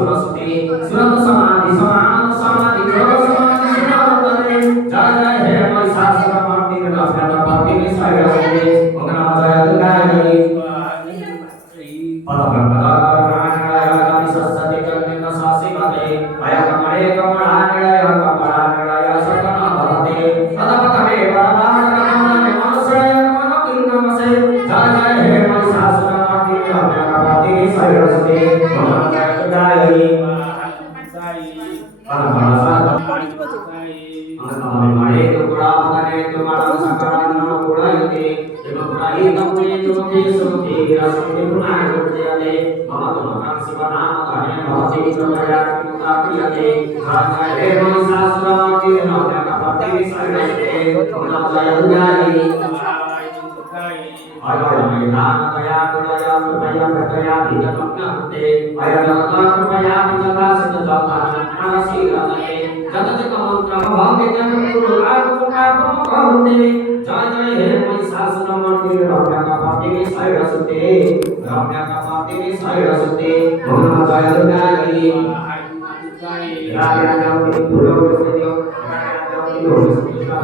सुरसुते सुरत समाधि समान समाधि योग समाधि सुनावते जय जय हे महिषासुर मर्दिनी रक्षक मर्दिनी सैरसुते ओम नमः जय दुर्गायै पदब्रह्मदाकरणाय सस्सति जन्मिन सासिमते अयकमणे कमलानिलय कमलानिलय सकन भवते तदपकमे परमाणकमने मनसय मनकिन्नमसे जय जय हे महिषासुर मर्दिनी रक्षक मर्दिनी सैरसुते ओम नमः जय दुर्गायै Mare tu pura mare tu mara sakaran no pura yate eva purai kamme tu ke sukhi rasukhi punai rupjate mama tu makan sivana ane bhavati prabhaya priyate bhagya he mahasasura mati navya kapati sairate punajaya duyai Ayah Maitana Kaya Kudaya Prabhaya Prabhaya Bhijamaknate Ayah Dhamma Prabhaya Bhijaka Siddhajata Anasirate Jataka Mantra Bhavita Guru Aruka Prabhavate Jai Jai He Mahishasura Mardini Ramya Kapati Sairasute Ramya Kapati Sairasute Om Namah Jaya Dugayai Raya Jami Pulo Visnyo Raya Jami Pulo Visnyo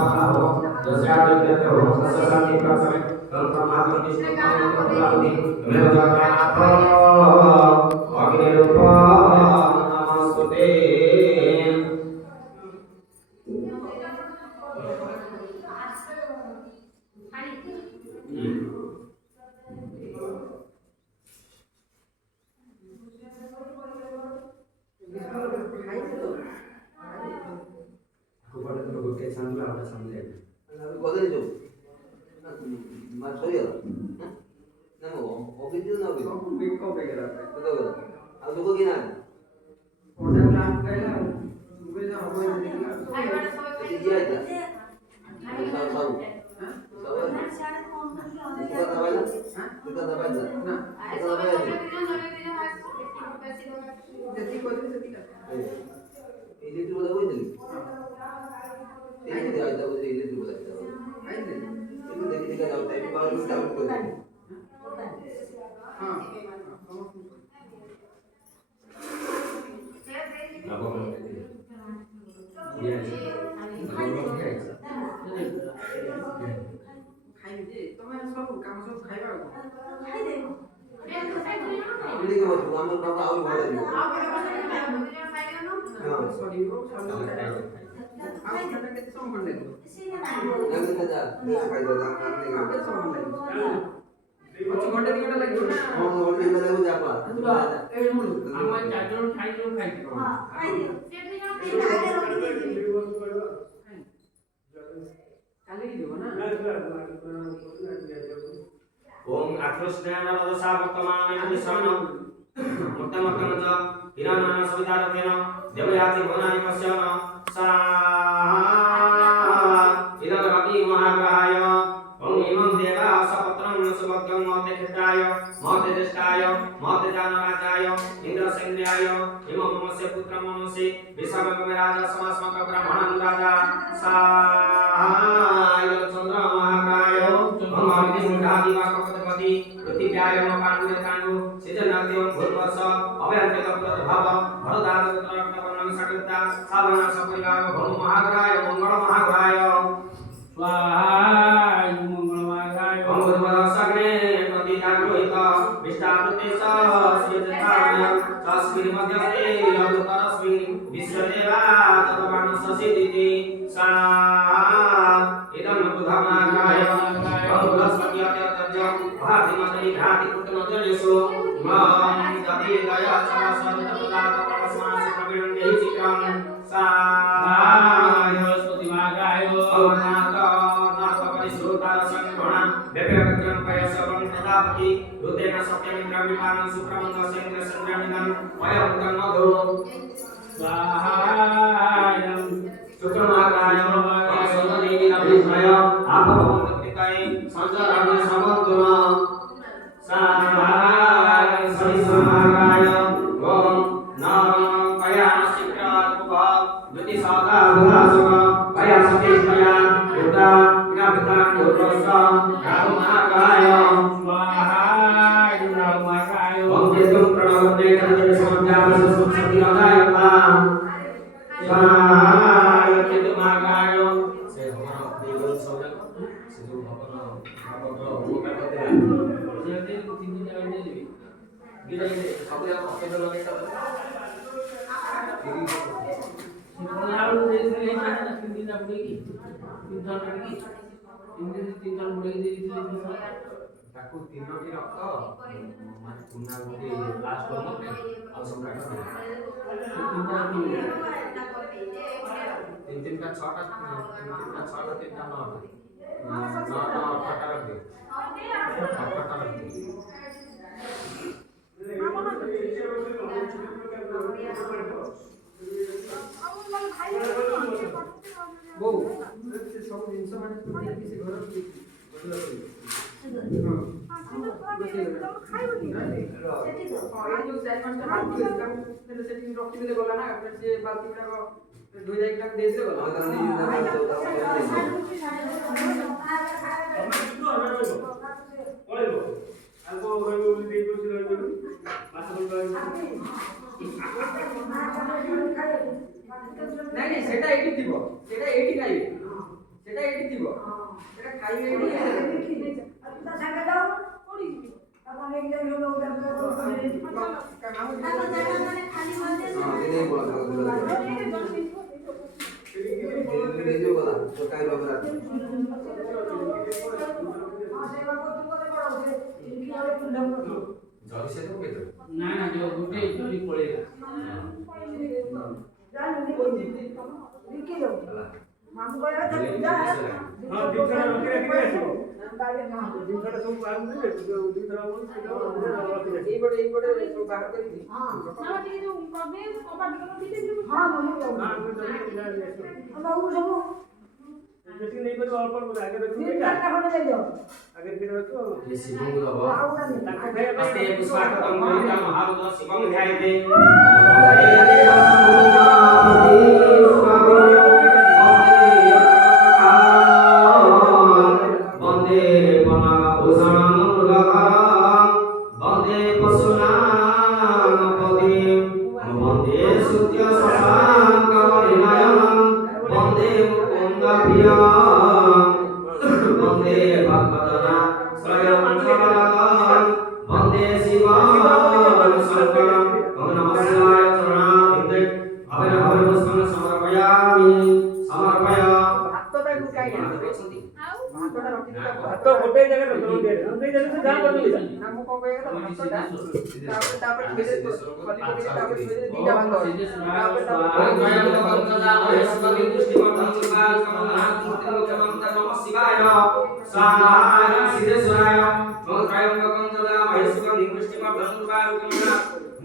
Dasya Dhyatya Ho Sasasati Prasame Permatam Vishnu Pramati Mevajakanato Agnirupa Namastute Aku pada tu bukan sambil apa sambil. Aku kau tu macam mana? Nama ofis tu nama apa? Aku beko begera. Betul. Aku tu kena. Orang lain kaya, mungkin sama orang ini. Dia ada. Tahu tahu. Tahu. Kita tahu ada. Kita tahu ada. Nah, kita tahu ada. jadi kau tu setia. Ini tu boleh boleh. Ini dia ada boleh ini tu boleh. Aini. Itu dia kita tahu tapi baru tahu tu. हाँ apa dia ଖାଇବି ତମେ ସବୁ କାମ ସବୁ ଖାଇବା ini kau tu ambil kau awal boleh juga. ସରିବ ଆଉ ସେଟା କେତେ ସମୟ ଲାଗିବ Yang kita dah ଖାଇବା କେତେ ସମୟ ଲାଗିବ ଅଛି ଘଣ୍ଟେ ଦି ଘଣ୍ଟା ଲାଗିବ ନା ହଁ ଘଣ୍ଟେ ଦି ଘଣ୍ଟା ଲାଗିବ ଯାପା ଏ ମୁଳୁ ଆମ ଚାରିଜଣ ଖାଇଛୁ କାଲି ଯିବ ନା ओम आकृष्णेन रजसा वर्तमानेन विश्वनो मुक्तमक्तमच हिरणान सवितारथेन देवयाति भुवनानि पश्यन सा इदगति महाग्रहाय ओम इमं देवा सपत्रं सुभद्रं मोते खिष्टाय मोते ज्येष्ठाय मोते जानराजाय इंद्रसेन्याय इमं ममस्य पुत्रं ममसि विश्वकर्म राजा समास्मक ब्राह्मणं राजा सा इदचन्द्र महाग्रहाय ओम अग्निमुखादि वाकपतिपति पृथिव्याय मकानुदे कानु सिजनादेवं भूर्वस अभयन्ते तत्प्रभाव भरदादत्रक्तवर्णं सकृता सावना सपरिवार भौम महाग्रहाय मंगल महाग्रहाय स्वाहा मंगल महाग्रहाय ओम भूर्वसग्ने प्रतिजागृहित विष्टावृतेश श्रीजताय तस्मिन् मध्यस्ते अवतरस्मिन् विश्वदेवा तत्वानससिदिति सा इदं बुधमाग्रहाय ओम बृहस्पति अत्यर्तज भातिमतरि भाति पुत्रनजनेषु मां दति दया सरस्वतीतपदात परस्मास प्रवीणं देहि चित्रं सा बृहस्पति माग्रहाय ओम नाथ परिश्रुतार संगुणा व्यवगत्यं पयसवं प्रजापति रुदेन सत्यमिन्द्रं विपानं सुप्रमं सेन्द्र चन्द्रमिदं वयं मधु स्वाहायं शुक्रमाग्रहाय ओम सौन्दर्येन अभिष्मय आपवं तत्पिताय संजराग्नि समन्तुन साहाय सरिसमाग्रहाय ओम नाम पयानसिक्रात्पुभ द्वितिसादा बुधासुम पयासतेष्मया युद्धा ज्ञापिता युद्धस्व राहुमाग्रहाय स्वाहाय राहुमाग्रहाय ओम तेजं प्रणवते तद्विषमज्ञाप sesuk satiragayam Sahaya Kitu Magayo Saya harap dia saudara Sejuk apa bukan hotel jadi tinggi jalan jadi gila ini aku yang hotel dalam itu lalu dari sana tinggi tak boleh tinggal lagi ini tinggal boleh jadi takut tinggal di rokok mas guna di last banget ya langsung berangkat tinggal di tingkat sholat tingkat nol perkara dia वो सब जिनस माने किसी घर नहीं सेटा 80 थिबो सेटा 80 नाही सेटा 80 थिबो सेटा खाई 80 आता संग जाऊ कोडी आपण एक जण लोक का नाम खाली बोलते नाही बोला रेडिओ बोला तो काय बाबा सेवा को तू बोले पडो इनकी वाले कुंडम जरी से तो केतो ना ना जो गुटे चोरी पळेगा जान निकी लो मामू गया था जा हां दिखरा रखे रखे आसो दिखरा सब बाहर में दिखरा बोल ए बड़े सब बाहर कर दी हां ना ठीक जो कबे कबा ठीक ठीक हां बोलो हां हम बाबू सब जति नहीं पर और पर आगे रखो का होने दे दो आगे फिर रखो ये शिवम दबा अस्ते पुष्पाट कम का महारुद्र शिवम ध्याय दे तो गोटे जगह रखो दे हमरे जगह से जा बदली हम को कहेगा तो तापर तापर दीटा बंद हो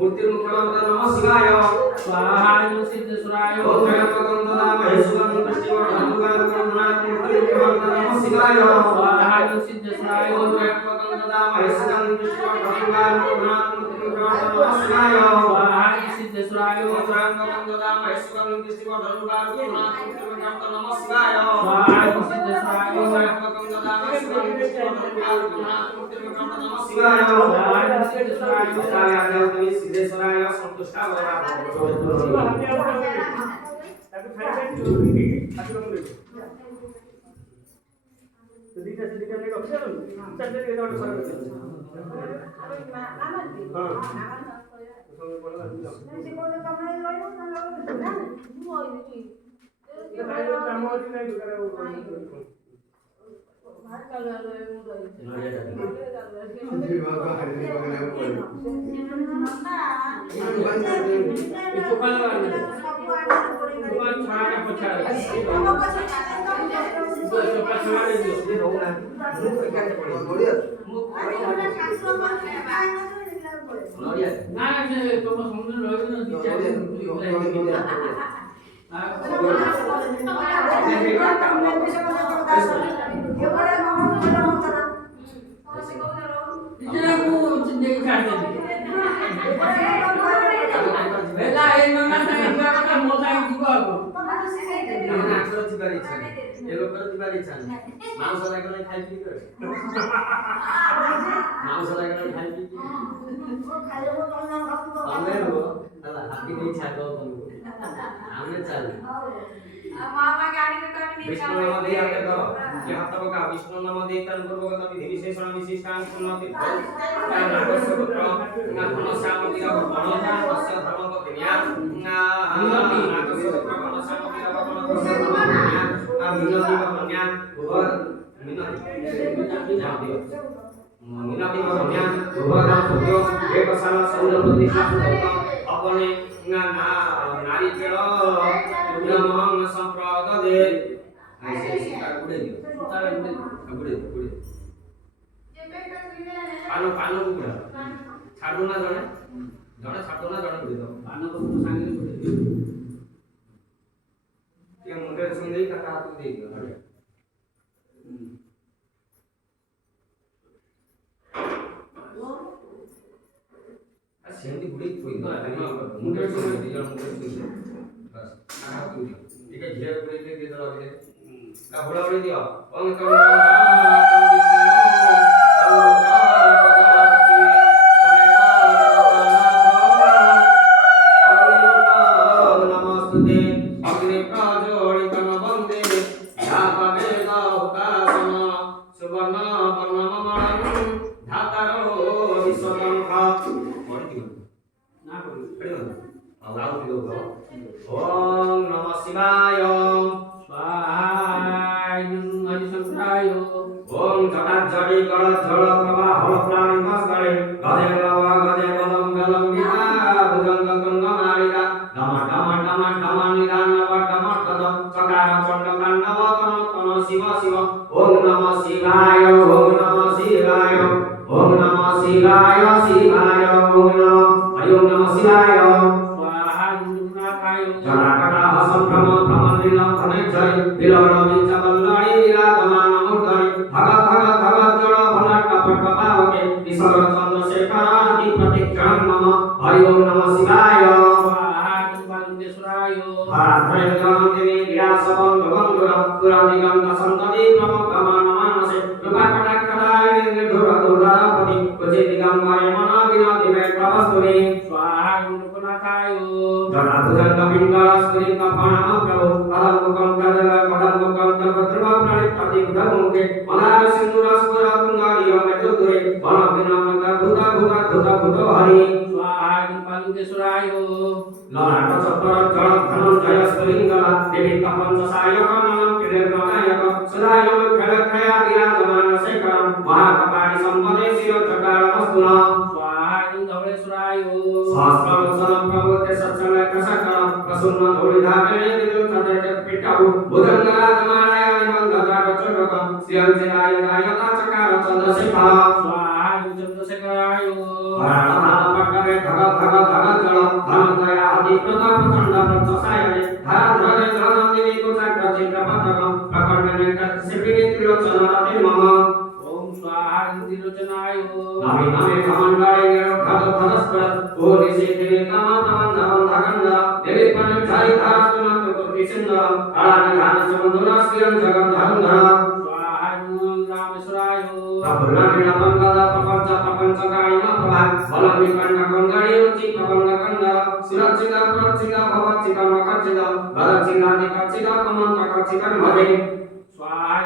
मूर्ति मुख्यमंत्र नमः शिवाय स्वाहा सिद्धेश्वराय ओम त्र्यंबकं महेश्वरं कृष्णवर्धनं मूर्ति मुख्यमंत्र नमः शिवाय स्वाहा सिद्धेश्वराय ओम त्र्यंबकं महेश्वरं कृष्णवर्धनं मूर्ति मुख्यमंत्र नमः शिवाय स्वाहा सिद्धेश्वराय ओम त्र्यंबकं महेश्वरं कृष्णवर्धनं मूर्ति मुख्यमंत्र नमः शिवाय स्वाहा सिद्धेश्वराय ओम त्र्यंबकं महेश्वरं कृष्णवर्धनं मूर्ति मुख्यमंत्र नमः शिवाय स्वाहा सिद्धेश्वराय सिद्धेश्वराय संतुष्ट ତାମାନେ ଆଙ୍କର ଯିବାର ଇଚ୍ଛା ନାହିଁ ଏ ଲୋକର ଯିବାର ଇଚ୍ଛା ନାହିଁ ମାଉସ ଲାଗିଲା ଖାଇ ପିଇ କରେ ମାଉସ ଲାଗିଲା ଖାଇ ପିଇ ତମେ ରୁହ ହେଲା ହାତୀ ଦେଇ ଛାଡ ତମକୁ ଆମେ ଚାଲୁ विष्णु नाम दे आते करो ये हाथ का विष्णु नाम दे तन पूर्वक तभी विशेषण विशिष्टांश पुनति नागस्य पुत्र धन श्याम गिरा भणता तस्य धर्म पत्निया नागस्य पुत्र धन श्याम गिरा भणता तस्य धर्म पत्निया मिनति कन्या उभर मिनति मिनति कन्या उभर पुत्र एक साल सौर प्रतिष्ठा अपने नारी पेड़ नमः संप्रद दे ऐसे सीता गुड़े गुड़े गुड़े पानो पानो गुड़ा छाडू ना जणे जणे छाडू ना जणे गुड़े दो पानो को सांगे गुड़े ये मुंडे सुन दे का हाथ दे दियो सेंदी गुड़ी कोई ना मुंडे सुन दे या मुंडे सुन दे बस हाथ दे दियो ठीक है घेर गुड़ी दे दे दो अभी का बोला बोल दियो ओम कम ओम नमः शिवाय स्वाहाय हरिशंकराय ओम जटाजड़ी गण जल प्रवाह हल प्राणी मस्करे गजे लवा गजे बलम गलम विदा भुजंग गंगा मारिका डम डम डम डम निदान डम डम चकार चंड कांडव तन तन शिव शिव ओम नमः शिवाय ओम नमः शिवाय ओम नमः शिवाय शिवाय ओम नमः शिवाय जनाकटा हसं भ्रमण लीलं धनेश्वरी विलोल विचवल्लरी विराजमान मूर्धनि भगत भगत भगत जड़ भलट कपट पावके विसर्ग चंद्रशेखरादि प्रतिक्षण मम हरि ओम नमः शिवाय स्वाहा तुंबलुंदेश्वराय भाद्रे जयंतिनि विरासवं भवंगुरं पुरादिगं संतति प्रमुखमान मानसे कृपाकटाक्षदायिनि निर्धुर दुर्धापति कुचे दिगंबरे मना विनोदि मे प्रवस्तुनि स्वाहा गुणनाथाय जनार्दन पिंगला स्त्री का प्रणाम प्रभु कदम तद्रव प्रणित प्रति धर्मके मलार सिंदूर स्वर तुंगारी में दुरे वन विनाम भूत हरि स्वाहा पालुकेश्वराय ललाट चतर जल धनंजय स्फुलिंगला देवी पंच सायक नमः निर्गणायक सदायम खलखया विराजमान शेखरम महाकपाणि संपदे शिव चकार वस्तुना स्वाहा धवलेश्वराय सहस्रवदन प्रभुते सत्संग कसकरम प्रसन्न धूलिधामे दिल चंद्र पिटाउ भुजंगराजमालय निबंधकार चोटकम श्रीअंजनाय नायका चकार चंद्रशेखर स्वाहा चंद्रशेखराय हरण पटके धगत धगत धगत जल धनंजय आदि प्रताप प्रचंड प्रचसायने धारधरे जलनंदिनी कुचक्र चित्रपतकम प्रकटने कसिपिनि त्रिलोचनाति मम ओम स्वाहा त्रिलोचनाय नामे नामे कमंडले घट धनस्पर ओ निषेधे काम तमन धगंध देवी पनिचारि धासुनत कुर्ति सिंधम आलान गान समुद्र श्रीरं जगन धरंधर स्वाहा रामेश्वराय प्रभुनामिन मंगल प्रपंच प्रपंच कायम प्रभा बलम विकंड गंगड़ी उच्च प्रबंध कंद सुरक्षित प्रचित भवचित मकचित बलचित निकचित कमंत कचित भजे स्वाहा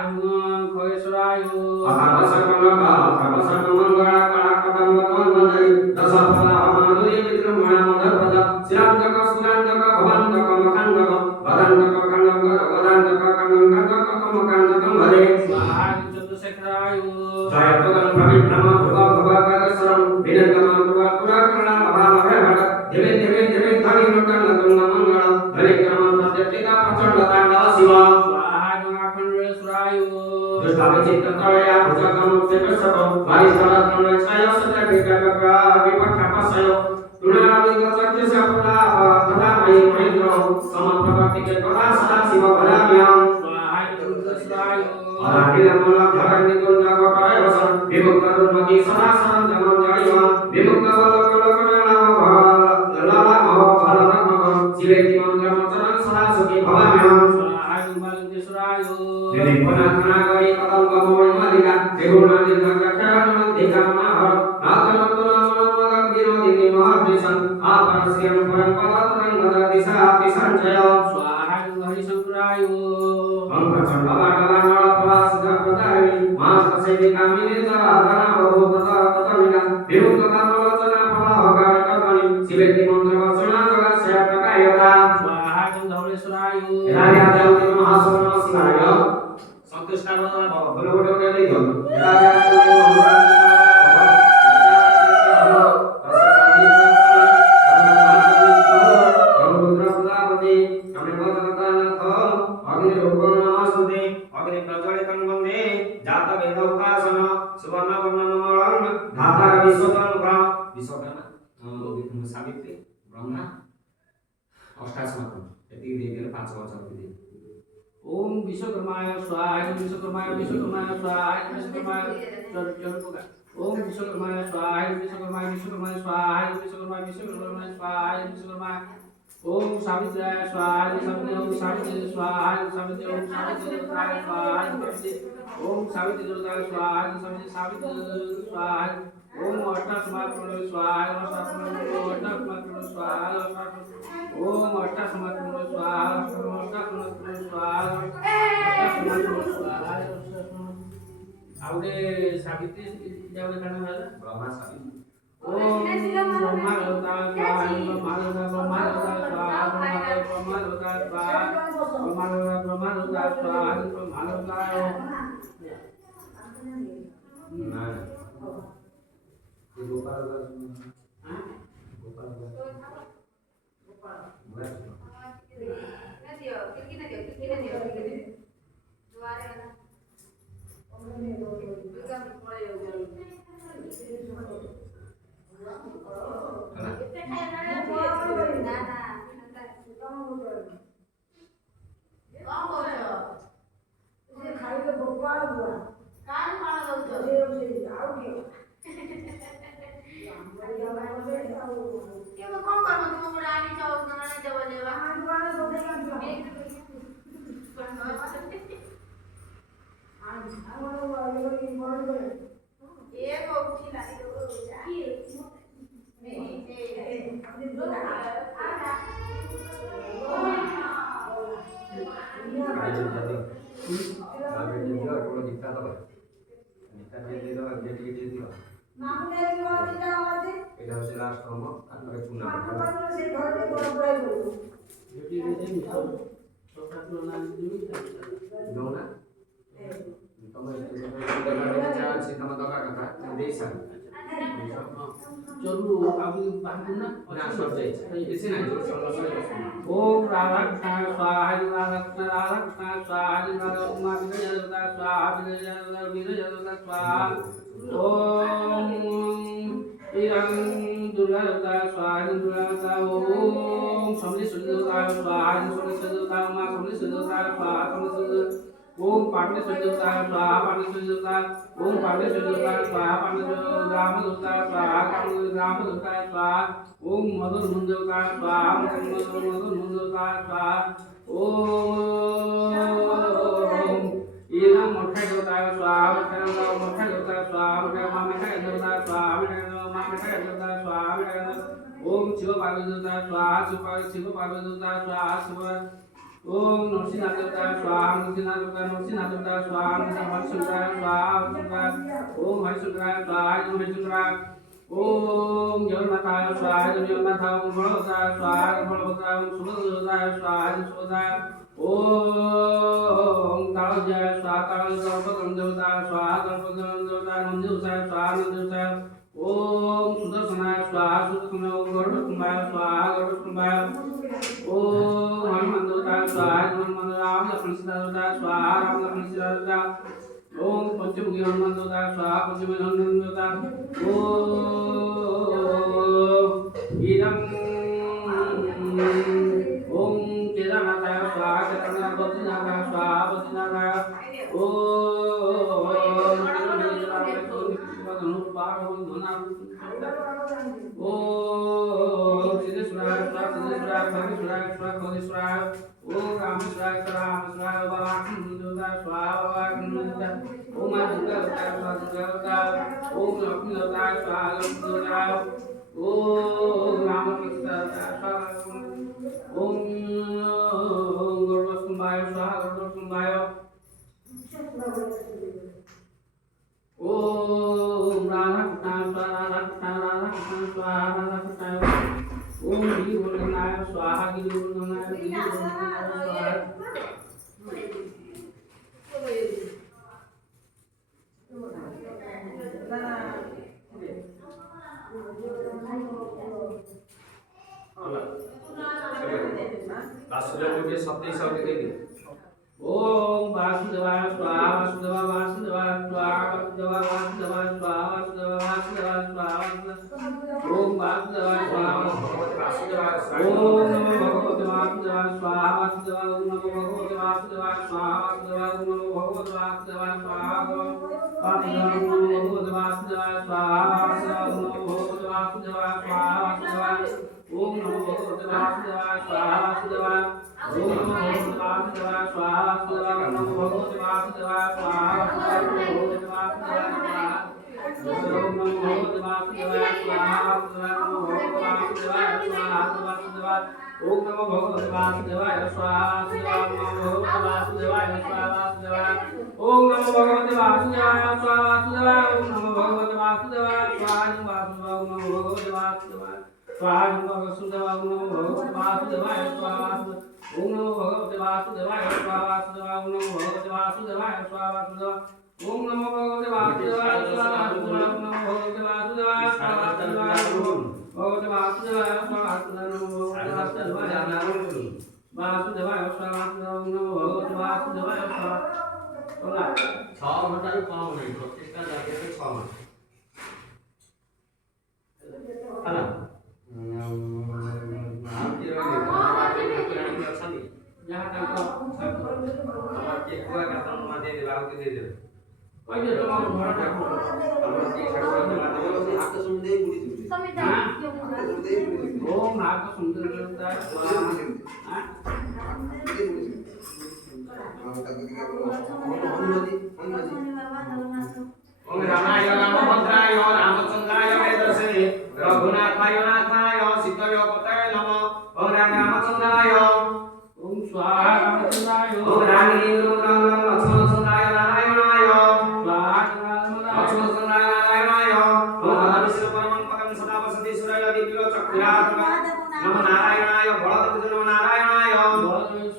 खगेश्वराय अकाल सर्वनग अकाल सर्वमंगल कला कदम वंदनरि दश फला माधुरी विक्रमण मधुरपद श्रीरामतक सुरांतक भवंतक मखंडक वदंतक कण्डक वदंतक कण्डक कमकांतक भजे स्वाहा चंद्रशेखराय जयपदं प्रविक्रम भव भवकरसरं विनंतमं पुराकरण अभावहे भट देवे देवे देवे धनि नटन तुंग मंगल धनिक्रम प्रत्यक्षिता प्रचंड तांडव शिव स्वाहा अखंडेश्वराय दुष्टाविचित्र तळया भुजगम चेतसकं वारिष्ठरत्न छाय सत्य विकल्प विपक्षपसय तुणाविगचक्ष सपला भदामयि महेंद्र समप्रवर्तिके कथा सदा शिव भदाम्यं स्वाहा चंद्रशेखराय अराकिलमल धरनिकुंज गोपाय वसन विमुक्त दुर्मति सदा सरं जमं जयिमा विमुक्त बलकलकनला भव लला भव फलनमगं शिवेति मंगलम चरण सदा सुखी भव भवाम्यहम् स्वाहा बालकेश्वराय निपुणनागरी कदम कमोल मलिका त्रिगुणादि जगक्षानंदिकामनाहर नाथनकुलमनमदं विनोदिनी महर्निशं आपरस्यं परम्परातं गददिशा संचय स्वाहा हरिशंकराय हम प्रचंड बाटला प्रवास जगतारिणी मास्तसेवी कामिनी साधना बहुतता ततमिका विमुक्तता मलोचना प्रवाह गायकर्मणि शिवेति मंत्र वर्षणा जगस्य प्रकायता स्वाहा धवलेश्वराय राजा देवती महासोम शिवाय संतुष्टावना भव बोलो बोलो दे दो राजा देवती सावित्री ब्रह्मा अष्टासनातन यति दिएर 5 वर्ष दिए ओम विश्वकर्माय स्वाहा विश्वकर्माय विश्वकर्माय स्वाहा विश्वकर्माय चरचरपुगा ओम विश्वकर्माय स्वाहा विश्वकर्माय विश्वकर्माय स्वाहा विश्वकर्माय विश्वकर्माय स्वाहा विश्वकर्माय ओम सावित्राय स्वाहा सावित्री ओम सावित्री स्वाहा सावित्री ओम सावित्री देवताय स्वाहा ओम सावित्री देवताय स्वाहा सावित्री सावित्री स्वाहा ओम अष्टासमात्मने स्वाहा अष्टासमात्मने स्वाहा ओम अष्टासमात्मने स्वाहा अष्टासमात्मने स्वाहा आवडे सावित्री जेवढे खाणं झालं ब्रह्मा सावित्री ओम ब्रह्मा देवता स्वाहा ब्रह्मा देवता स्वाहा ब्रह्मा देवता स्वाहा ब्रह्मा देवता स्वाहा ब्रह्मा देवता ना गोपाल गोपाल ओम राधा कृष्ण स्वाहा राधा कृष्ण स्वाहा राधा उमा विजय देवता स्वाहा विजय देवता स्वाहा ओम ईरं दुर्गा देवता स्वाहा दुर्गा देवता ओम समलेश्वरी देवता स्वाहा समलेश्वरी देवता उमा समलेश्वरी देवता स्वाहा समलेश्वरी ओम पार्वती देवता स्वाहा पार्वती देवता ओम पार्वती देवता स्वाहा पार्वती ग्राम देवता स्वाहा ग्राम देवता स्वाहा ओम मधुर मुन देवता स्वाहा मधुर मुन देवता स्वाहा ओम ईरं मोठा देवता स्वाहा मोठा देवता स्वाहा मोठा देवता स्वाहा मोठा देवता स्वाहा ओम शिव पार्वती देवता स्वाहा शिव पार्वती देवता स्वाहा शिव ओम नरसिंह देवता स्वाहा नरसिंह देवता स्वाहा हरिशंकर स्वाहा ओम हरिशंकर स्वाहा हरिशंकर ओम जगन्नाथाय स्वाहा जगन्नाथाय ओम बलभद्राय स्वाहा बलभद्राय ओम सुभद्राय स्वाहा सुभद्राय ओम तालज्याय स्वाहा तालज्याय देवता स्वाहा देवता नंदीसाय स्वाहा नंदीसाय ओम सुदर्शनाय स्वाहा सुदर्शनाय ओम गरुडकुंभाय स्वाहा गरुडकुंभाय ओम हनुमान देवता स्वाहा हनुमान राम लक्ष्मण सीता देवता स्वाहा राम लक्ष्मण सीता देवता ओम पंचमुखी हनुमान देवता स्वाहा पंचमुखी हनुमान देवता ओम ईरं ओम केदारनाथाय स्वाहा केदारनाथ बद्रीनाथाय स्वाहा बद्रीनाथाय ओम सिद्धेश्वराय स्वाहा सिद्धेश्वराय रामेश्वराय भागेश्वराय खगेश्वराय ओम रामेश्वराय रामेश्वराय बाबा दुर्गा स्वाहा बाबा दुर्गा ओम मां दुर्गा स्वाहा दुर्गा ओम लक्ष्मी स्वाहा लक्ष्मी दुर्गा ओम रामकृष्ण स्वाहा ओम गरुड़कुंभाय स्वाहा गरुड़कुंभाय ओम राधा कृष्ण स्वाहा राधा कृष्ण स्वाहा राधा कृष्ण ओम गिरिवर्धनाय स्वाहा गिरिवर्धनाय स्वाहा वासुदेव सत्य शब्द दे दे ओम वासुदेवाय स्वाहा वासुदेवाय वासुदेवाय स्वाहा वासुदेवाय वासुदेवाय स्वाहा वासुदेवाय वासुदेवाय स्वाहा ओम वासुदेवाय स्वाहा ओम नमो भगवते वासुदेवाय स्वाहा वासुदेवाय ओम नमो भगवते वासुदेवाय स्वाहा वासुदेवाय ओम नमो भगवते वासुदेवाय स्वाहा वासुदेवाय ओम नमो भगवते वासुदेवाय स्वाहा वासुदेवाय ओम नमो भगवते वासुदेवाय स्वाहा वासुदेवाय ओम नमो भगवते वासुदेवाय स्वाहा वासुदेवाय ओम नमो भगवते वासुदेवाय स्वाहा वासुदेवाय ओम नमो भगवते वासुदेवाय स्वाहा वासुदेवाय ओम नमो भगवते वासुदेवाय स्वाहा ओम नमो भगवते वासुदेवाय स्वाहा वासुदेवाय ओम नमो भगवते वासुदेवाय स्वाहा वासुदेवाय ओम नमो भगवते वासुदेवाय स्वाहा वासुदेवाय ओम नमो भगवते वासुदेवाय स्वाहा वासुदेवाय ओम नमो भगवते वासुदेवाय स्वाहा ओम नमो भगवते वासुदेवाय स्वाहा वासुदेवाय ओम नमो भगवते वासुदेवाय स्वाहा वासुदेवाय ओम नमो भगवते वासुदेवाय स्वाहा वासुदेवाय ओम नमो भगवते वासुदेवाय स्वाहा वासुदेवाय भगवते वासुदेवाय स्वाहा वासुदेवाय वासुदेवाय स्वाहा ओम नमो भगवते वासुदेवाय स्वाहा 6 ঘন্টার কম নেই প্রত্যেকটা জায়গাতে 6 ঘন্টা হ্যালো আপনি অছানি যাহা তাকো আমার কি কুয়া কথা মাঝে লাউকে দিয়ে দেবে ওই যে তোমার ঘর ঠাকুর আমরা কি ঠাকুর মাঝে হাত শুনতে পুরি দিবে ओम नाग सुंदर देवता स्वाहा हां ओम रामाय रामभद्राय रामचंद्राय वेदसे रघुनाथाय नाथाय सीताय पताय नमः ओम रामचंद्राय ओम स्वाहा रामचंद्राय ओम लक्ष्मणचंद्राय नारायणाय स्वाहा लक्ष्मणचंद्राय नारायणाय ओम विष्णु परमं पदं सदा वसति सुरय दिव्य चक्रात् नमो नारायणाय बलदेव नमो नारायणाय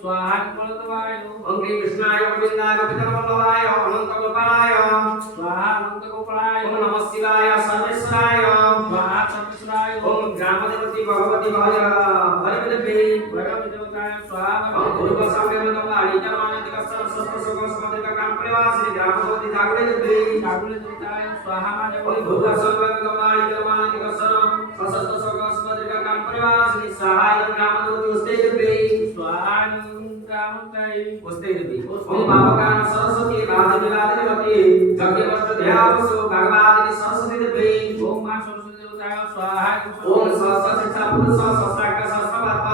स्वाहा बलदेवाय ओम श्री कृष्णाय गोविंदाय गोपितवल्लभाय अनंत गोपालाय स्वाहा अनंत गोपालाय ओम नमः शिवाय सर्वेश्वराय स्वाहा सर्वेश्वराय ओम ग्रामदेवती भगवती हरिदेवी देवताय स्वाहा ओम गुरुव साम्यवतं अडितमानति कस्सर सस्तसोग समद्रिका काम प्रवासिनी ग्रामदेवती जागृते देवी देवताय स्वाहा ओम गुरुव साम्यवतं अडितमानति कस्सर सस्तसोग समद्रिका काम प्रवासिनी सहाय ग्रामदेवती उस्ते देवी स्वाहा ग्रामताय उस्ते देवी ओम बाबकान सरस्वती वादिनी जग्यवस्त्र ध्यावसु भगवादिनी सरस्वती देवी ओम मां सरस्वती देवताय स्वाहा ओम सहस्रशिक्षा पुरुष सहस्राग्र सहस्रपात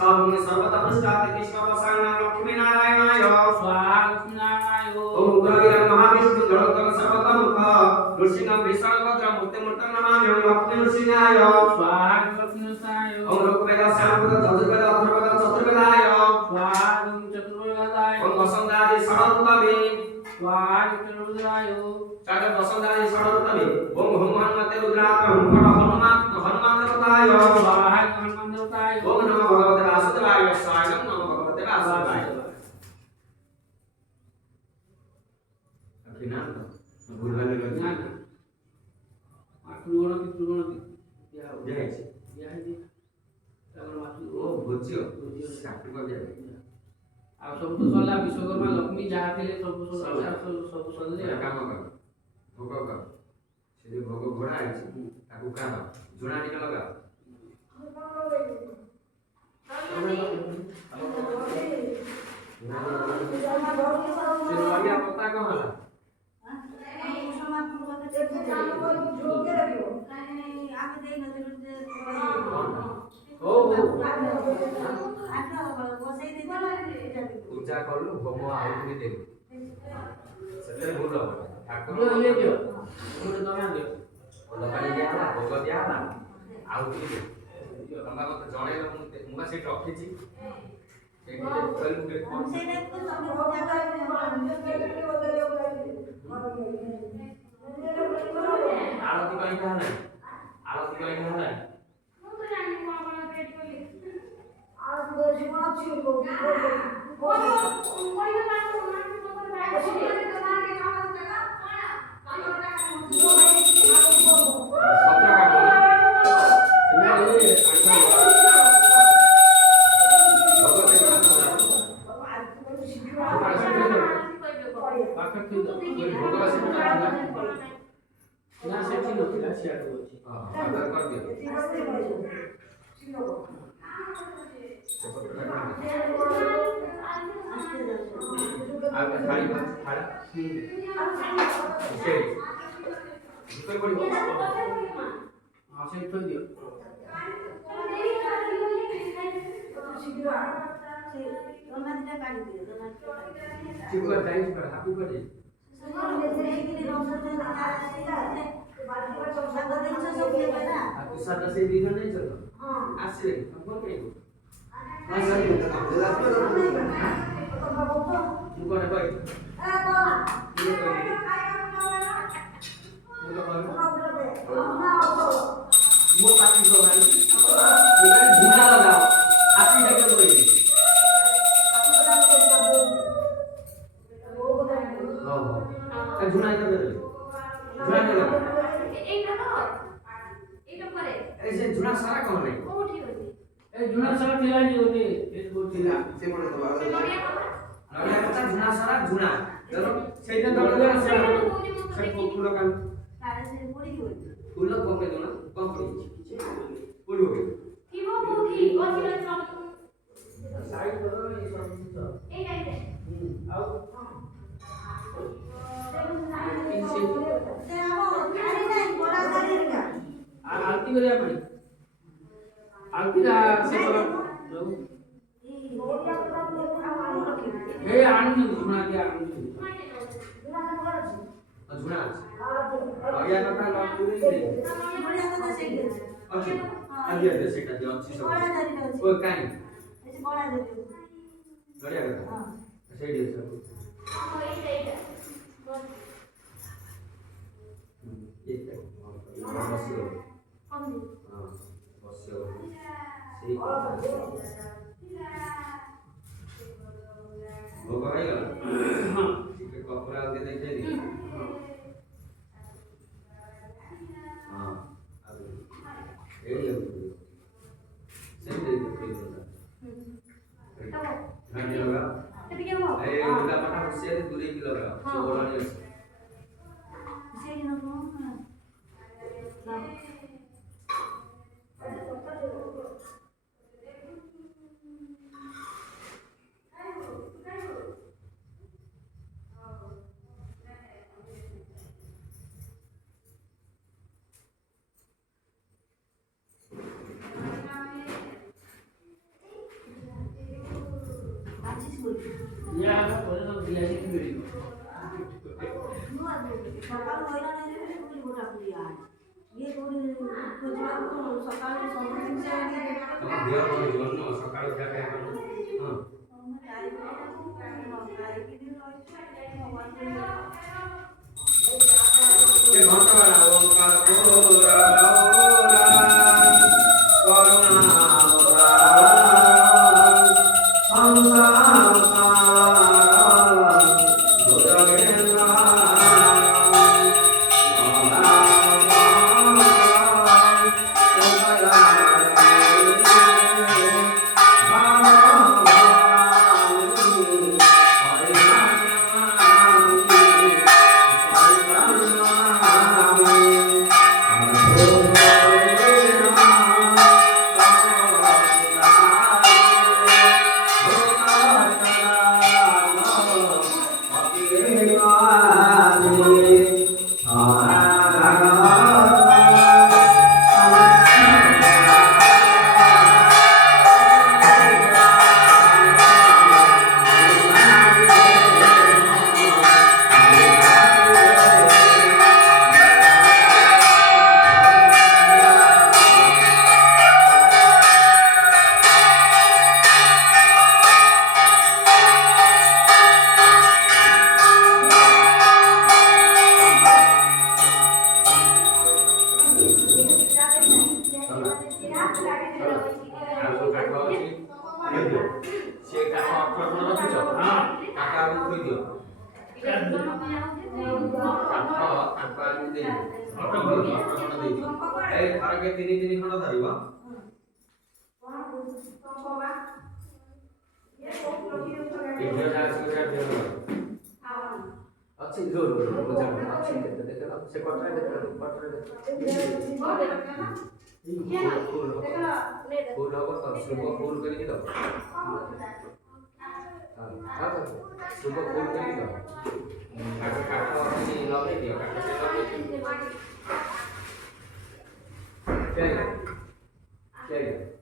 सर्वं सर्वदा पृष्ठाति कृष्णवसायन लक्ष्मी नारायणाय स्वाहा लक्ष्मी नारायण ओम उग्रवीर महाविष्णु जलतं सर्वतमुख नृसिंहं विष्णुभद्र मूर्तिमूर्तं नमामि ओम लक्ष्मी नृसिंहाय स्वाहा लक्ष्मी नृसिंहाय ओम ऋग्वेद सामवेद चतुर्वेद अथर्ववेद चतुर्वेदाय स्वाहा चतुर्वेदाय ओम वसंतादि षडरूपमे स्वाहा चतुर्वेदाय चार वसंतादि षडरूपमे ओम हुम हनुमते रुद्राय हुम फट हनुमान देवताय स्वाहा हनुमान देवताय ओम नमो भगवते वासुदेवाय स्वाहा नमो भगवते वासुदेवाय अखिना भूलभाल लगे ना ना तुरुण की जायছে याही তারপর মাতৃ ও বুঝছো সাপি করে যাবে ଆଉ ସବୁ ତ ସରିଲା ବିଶ୍ୱକର୍ମା ଲକ୍ଷ୍ମୀ ଯାହା ଥିଲେ ସବୁ ସବୁ ସରିଲେ କାମ କର ଭୋଗ କର ସେ ଯୋଉ ଭୋଗ ଘୋଡ଼ା ହେଇଛି ତାକୁ କାଢ ଝୁଣା ଟିକେ ଲଗାଅ ସେ ନଡ଼ିଆ ପତା କଣ ହେଲା ହଉ ହଉ କଲୁ ହୋମ ଆହୁତି ଦେଲୁ ସେଥିରେ ଭୁଲ ହବ ଠାକୁର ଇଏ ଦିଅ ଗୋଟେ ଦମା ଦିଅ ଦବାଇ ଦିଆହେଲା ଭୋଗ ଦିଆହେଲା ଆହୁତି ଦିଅ ତମେ ମତେ ଜଣେଇଲ ମୁଁ ବା ସେଇଠି ରଖିଛି ସେଇଠି ଆଳତି ପାଇଁ ହେଲା ଆଳତି ପାଇଁ ହେଲା Oh ଥରକେ 3 ଖଣ୍ଡ ଧରିବ ଅଛି ଜୋର ବୁଝା ଅଛି ଦେଖ ସେ କଟରେ ଦେଖ फूल होगा तो सुबह फूल करेगी तो सुबह फूल करेगी तो काट काट अपनी लगे दियो काट से लगे चलेगा चलेगा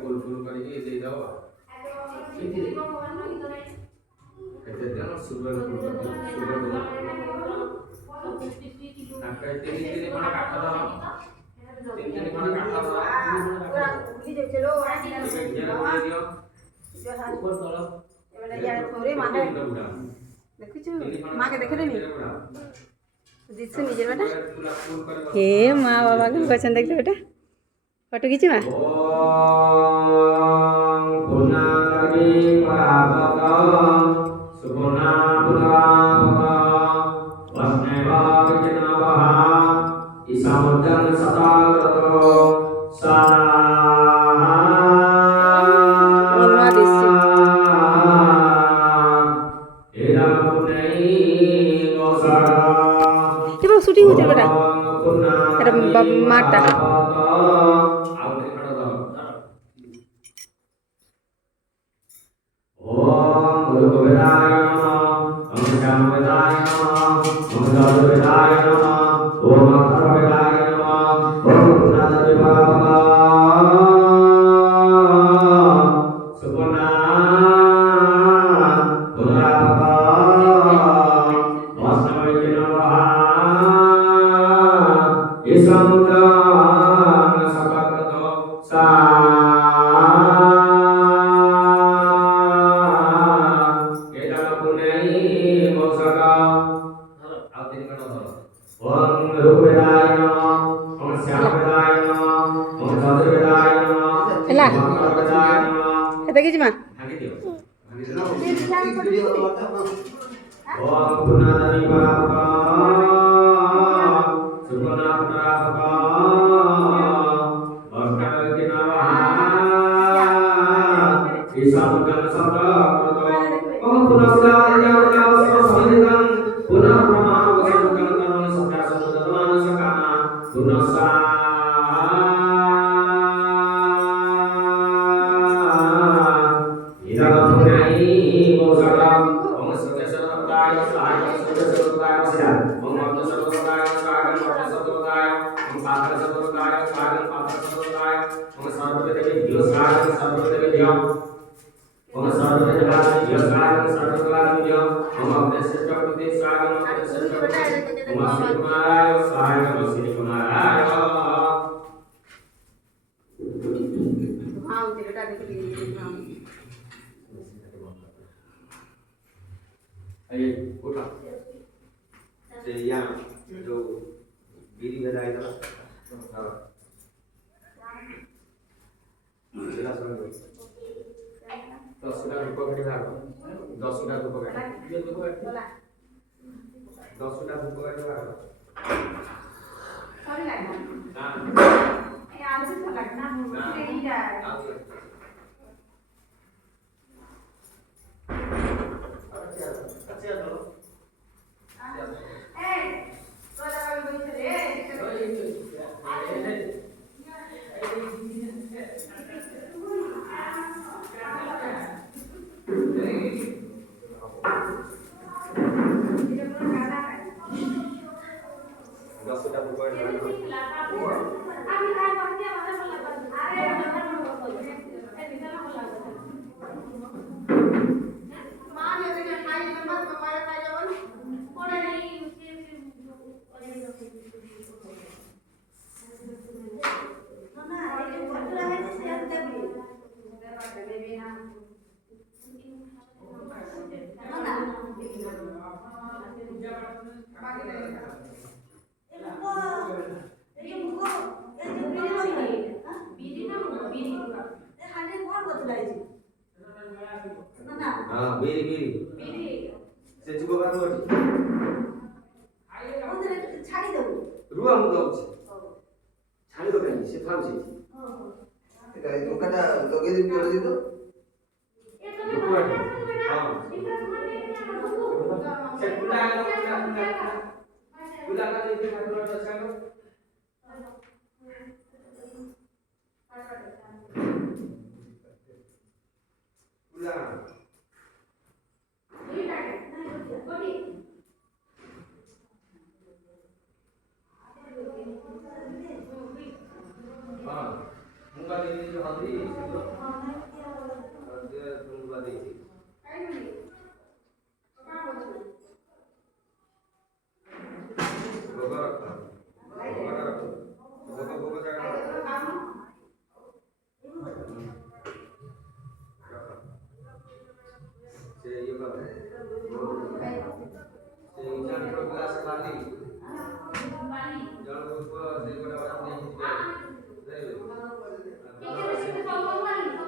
फूल फूल करके दे दो कहते देना सुबह तीन खंड काट दो तीन खंड काट दो चलो ऊपर तल देखिछु माँ के देखे नहीं दिसु निजे बेटा हे माँ बाबा के क्वेश्चन देखते बेटा फोटो खींची माँ शूटिंग होती बेटा माटा देखिए माँ जो गिरी बजाए था दस रुपये 10টা বুক করে দেওয়া সরি লাগবে না এই আলু তো লাগবে না এইটা আচ্ছা চলো এই তোরা বাবু বইছে রে দশটা বুক করে দেওয়া আমি কাল করতে আমাদের বলা আরে আমার বলবো এই বিছানা বলা মা যদি না খাই না মত মারা খাই যাব পড়ে নেই না এই বড়রা আছে সে দেবি দেবে না না বাকি দেবে हां बेरी से जीव का रोटी ছাড়ি দেব रुआ मु दउछ छाड़ी दो काई से थाम से এটা এই দোকানটা লগে দিন করে দিত हां से कुला का लेके ठाकुर अच्छा लो कुला हां मुंगा दे जो हल्दी दे मुंगा दे गोगा रखा गोगा जगह से ये कर से इंसान को ग्लास खाली जल उसको से कोटा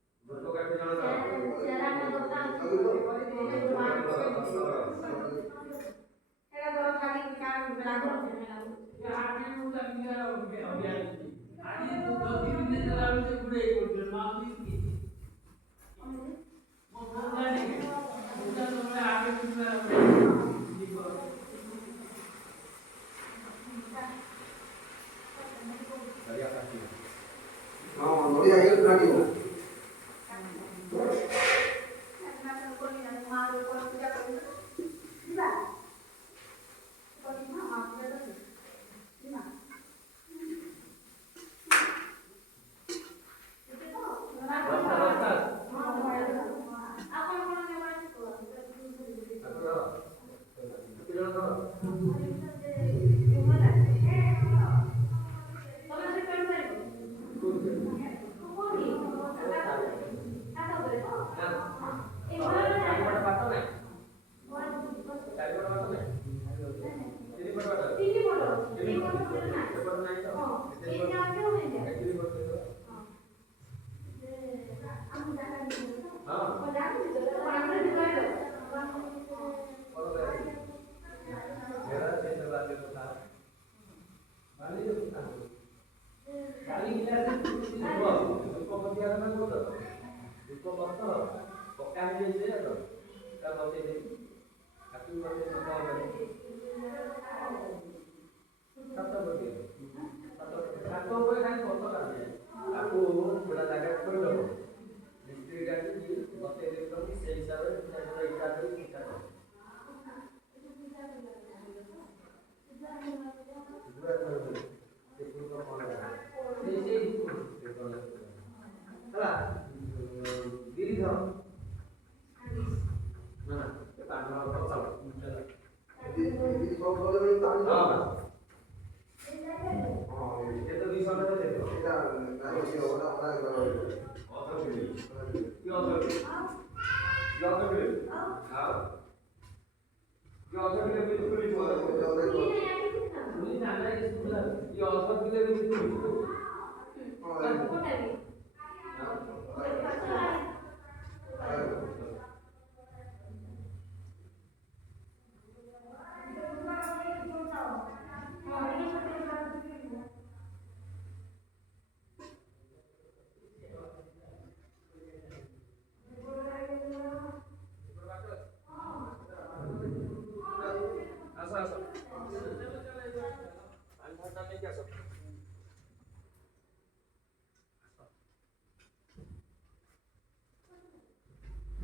बात नहीं हां नोड़ी आगे काटियो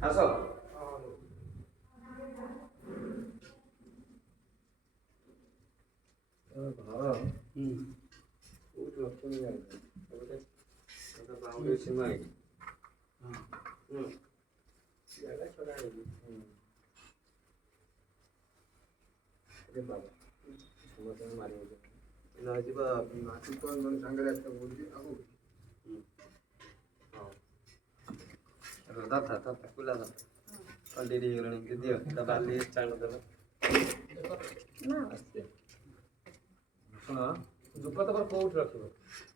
ଆସ ଘର କୋଉଠି ଅଛନ୍ତି ଜାଣିଛ ବାଉଣ୍ଡରୀ ସୀମା ଏଇଠି ଜାଗା ଛଡା ହେଇଛି ବାବା ସମସ୍ତଙ୍କୁ ମାରି ନା ଯିବା ମାଟି ତ ମାନେ ସାଙ୍ଗରେ একটা বলছি আবু দাদা দাদা কুলা দাদা কল ডেরি ହେଇଗଲାଣି ଦିଅ ତା ବାଲି ଚାଣ ଦେବ ନା ଶୁଣ ଧୂପ ତମର କୋଉଠି ରଖିବ